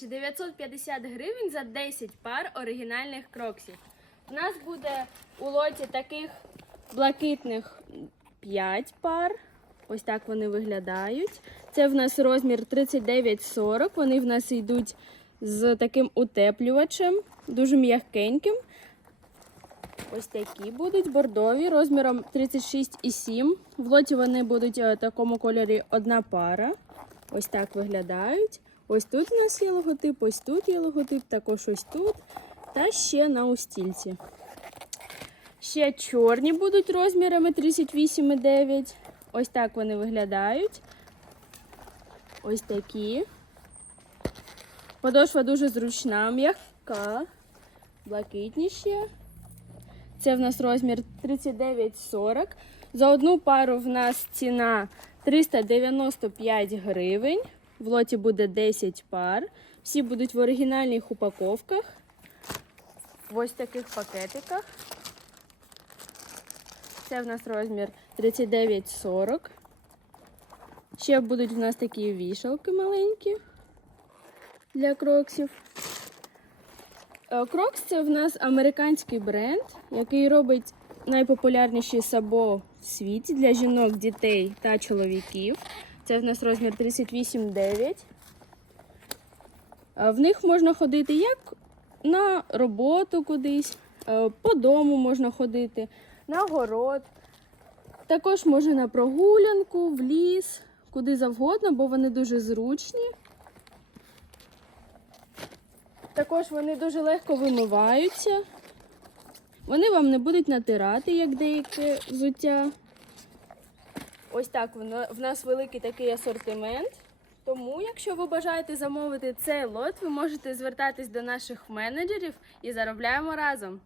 950 гривень за 10 пар оригінальних кроксів. У нас буде у лоті таких блакитних 5 пар. Ось так вони виглядають. Це в нас розмір 39-40. Вони в нас йдуть з таким утеплювачем, дуже м'якеньким. Ось такі будуть бордові розміром 36,7. В лоті вони будуть е, в такому кольорі одна пара. Ось так виглядають. Ось тут у нас є логотип, ось тут є логотип, також ось тут. Та ще на устільці. Ще чорні будуть розмірами 38,9. Ось так вони виглядають. Ось такі. Подошва дуже зручна, м'яка, блакитні ще. Це в нас розмір 39,40. За одну пару в нас ціна 395 гривень. В лоті буде 10 пар. Всі будуть в оригінальних упаковках. В ось таких пакетиках. Це в нас розмір 39,40. Ще будуть в нас такі вішалки маленькі для кроксів. Крокс це в нас американський бренд, який робить найпопулярніші сабо в світі для жінок, дітей та чоловіків. Це в нас розмір 38,9. А В них можна ходити як на роботу кудись, е, по дому можна ходити, на город. Також можна на прогулянку, в ліс, куди завгодно, бо вони дуже зручні. Також вони дуже легко вимиваються. Вони вам не будуть натирати, як деяке взуття. Ось так в нас великий такий асортимент. Тому, якщо ви бажаєте замовити цей лот, ви можете звертатись до наших менеджерів і заробляємо разом.